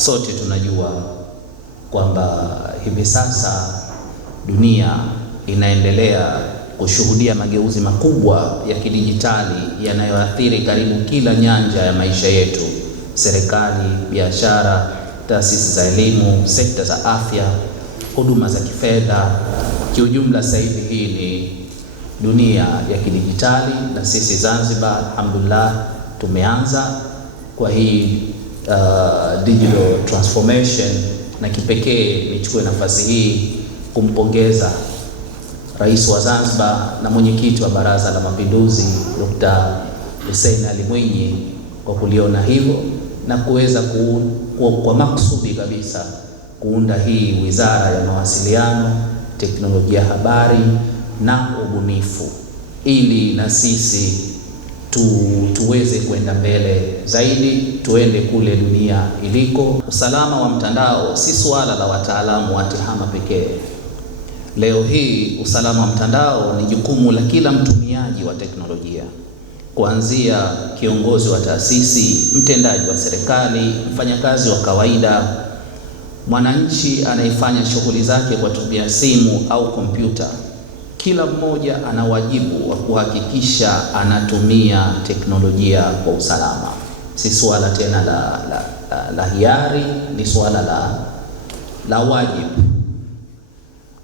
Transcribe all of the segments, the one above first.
sote tunajua kwamba hivi sasa dunia inaendelea kushuhudia mageuzi makubwa ya kidijitali yanayoathiri karibu kila nyanja ya maisha yetu: serikali, biashara, taasisi za elimu, sekta za afya, huduma za kifedha. Kiujumla, sasa hivi hii ni dunia ya kidijitali, na sisi Zanzibar alhamdulillah tumeanza kwa hii digital transformation, na kipekee nichukue nafasi hii kumpongeza Rais wa Zanzibar na mwenyekiti wa Baraza la Mapinduzi Dr. Hussein Ali Mwinyi kwa kuliona hivyo na kuweza kwa makusudi kabisa kuunda hii Wizara ya Mawasiliano, Teknolojia Habari na Ubunifu, ili na sisi tuweze kwenda mbele zaidi, tuende kule dunia iliko. Usalama wa mtandao si suala la wataalamu wa TEHAMA pekee. Leo hii usalama wa mtandao ni jukumu la kila mtumiaji wa teknolojia, kuanzia kiongozi wa taasisi, mtendaji wa serikali, mfanyakazi wa kawaida, mwananchi anayefanya shughuli zake kwa kutumia simu au kompyuta. Kila mmoja ana wajibu wa kuhakikisha anatumia teknolojia kwa usalama. Si swala tena la hiari, ni swala la wajibu.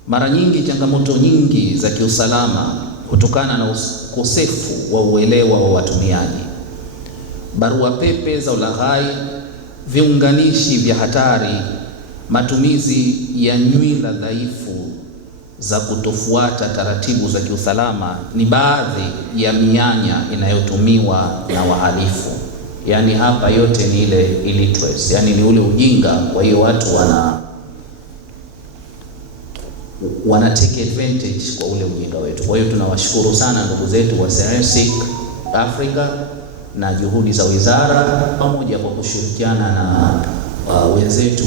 Mara nyingi changamoto nyingi za kiusalama kutokana na ukosefu wa uelewa wa watumiaji. Barua pepe za ulaghai, viunganishi vya hatari, matumizi ya nywila dhaifu za kutofuata taratibu za kiusalama ni baadhi ya mianya inayotumiwa na wahalifu. Yaani hapa yote ni ile illiteracy, yani ni ule ujinga. Kwa hiyo watu wana take advantage kwa ule ujinga wetu. Kwa hiyo tunawashukuru sana ndugu zetu wa Forensic Africa na juhudi za wizara pamoja kwa kushirikiana na wenzetu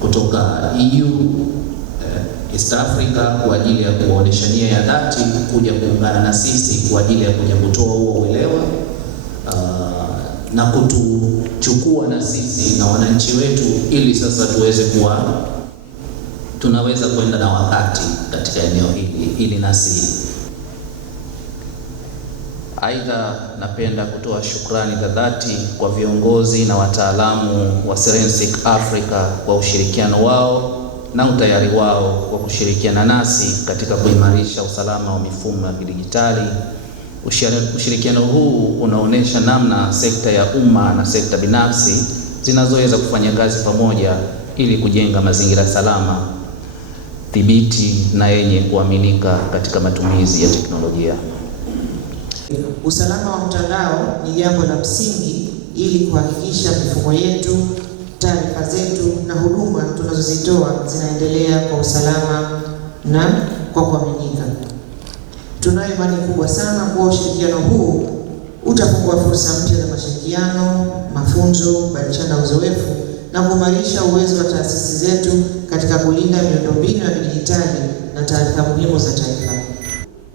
kutoka EU East Africa kwa ajili ya kuonesha nia ya dhati kuja kuungana na sisi kwa ajili ya kuja kutoa huo uelewa na kutuchukua na sisi na wananchi wetu, ili sasa tuweze kuwa tunaweza kwenda na wakati katika eneo hili ili nasi. Aidha, napenda kutoa shukrani za dhati kwa viongozi na wataalamu wa Forensic Africa kwa ushirikiano wao na utayari wao kwa kushirikiana nasi katika kuimarisha usalama wa mifumo ya kidijitali. Ushirikiano huu unaonesha namna sekta ya umma na sekta binafsi zinazoweza kufanya kazi pamoja ili kujenga mazingira salama, thibiti na yenye kuaminika katika matumizi ya teknolojia. Usalama wa mtandao ni jambo la msingi ili kuhakikisha mifumo yetu, taarifa zetu na huduma tunazozitoa zinaendelea kwa usalama na kwa kuaminika. Tunayo imani kubwa sana kuwa ushirikiano huu utafungua fursa mpya za mashirikiano, mafunzo, kubadilishana uzoefu na kuimarisha uwezo wa taasisi zetu katika kulinda miundombinu ya kidijitali na taarifa muhimu za taifa.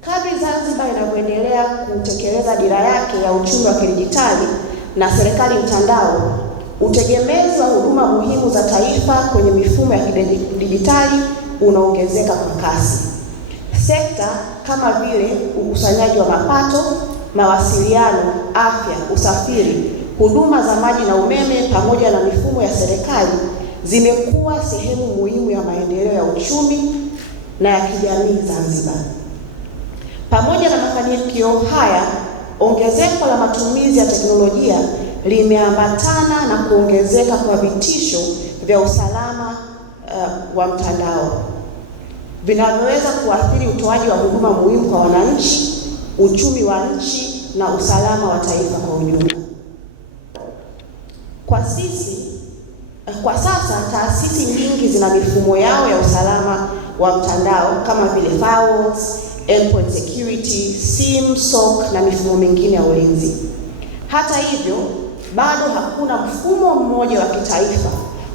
Kadri Zanzibar inavyoendelea kutekeleza dira yake ya uchumi wa kidijitali na serikali mtandao, utegemezi wa huduma muhimu za taifa kwenye mifumo ya kidijitali unaongezeka kwa kasi. Sekta kama vile ukusanyaji wa mapato, mawasiliano, afya, usafiri, huduma za maji na umeme pamoja na mifumo ya serikali zimekuwa sehemu muhimu ya maendeleo ya uchumi na ya kijamii Zanzibar. Pamoja na mafanikio haya, ongezeko la matumizi ya teknolojia limeambatana na kuongezeka kwa vitisho vya usalama wa mtandao vinavyoweza kuathiri utoaji wa huduma muhimu kwa wananchi, uchumi wa nchi na usalama wa taifa kwa ujumla. Kwa sasa taasisi nyingi zina mifumo yao ya usalama wa mtandao kama vile firewalls, endpoint security, SIM, SOC na mifumo mingine ya ulinzi. Hata hivyo, bado hakuna mfumo mmoja wa kitaifa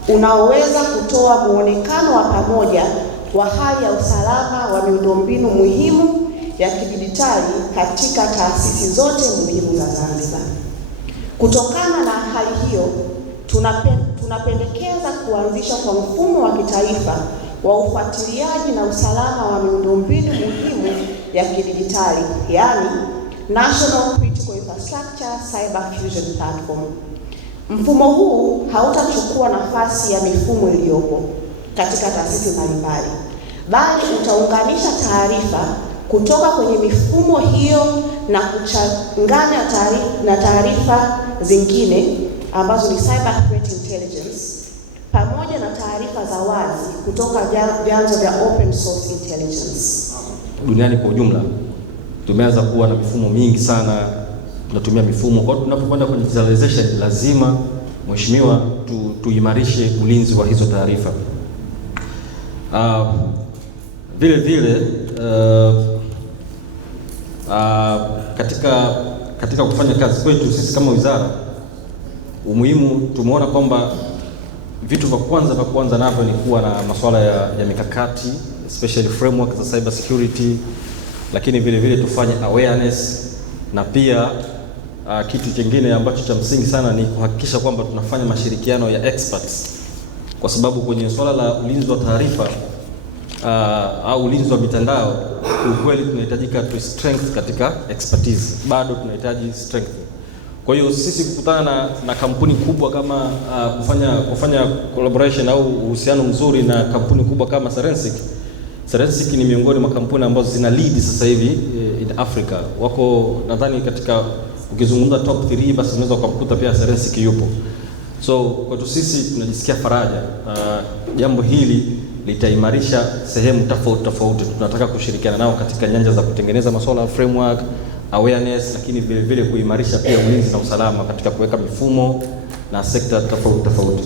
unaoweza kutoa muonekano wa pamoja wa hali ya usalama wa miundombinu muhimu ya kidijitali katika taasisi zote muhimu za Zanzibar. Kutokana na hali hiyo, tunapendekeza kuanzisha kwa mfumo wa kitaifa wa ufuatiliaji na usalama wa miundombinu muhimu ya kidijitali, yaani National Critical Infrastructure Cyber Fusion Platform. Mfumo huu hautachukua nafasi ya mifumo iliyopo katika taasisi mbalimbali, bali utaunganisha taarifa kutoka kwenye mifumo hiyo na kuchanganya taarifa zingine ambazo ni cyber threat intelligence pamoja na taarifa za wazi kutoka vyanzo vya open source intelligence. Duniani kwa ujumla tumeanza kuwa na mifumo mingi sana, tunatumia mifumo. Kwa hiyo tunapokwenda kwenye digitalization, lazima mheshimiwa, tuimarishe ulinzi wa hizo taarifa. Vile vile katika kufanya kazi kwetu sisi kama wizara, umuhimu tumeona kwamba vitu vya kwanza navyo ni kuwa na masuala ya mikakati, especially framework za cyber security, lakini vile vile tufanye awareness, na pia kitu kingine ambacho cha msingi sana ni kuhakikisha kwamba tunafanya mashirikiano ya experts, kwa sababu kwenye swala la ulinzi wa taarifa au ulinzi wa mitandao, ukweli tunahitajika tu strength katika expertise, bado tunahitaji strength. Kwa hiyo sisi kukutana na kampuni kubwa kama kufanya collaboration au uhusiano mzuri na kampuni kubwa kama Serensic ni miongoni mwa kampuni ambazo zina lead sasa hivi in Africa. Wako nadhani katika, ukizungumza top 3 basi unaweza kumkuta pia Serensic yupo. So kwetu sisi tunajisikia faraja. Jambo hili litaimarisha sehemu tofauti. Tunataka kushirikiana nao katika nyanja za kutengeneza masuala ya framework, awareness, lakini vile vile kuimarisha pia ulinzi na usalama katika kuweka mifumo na sekta tofauti.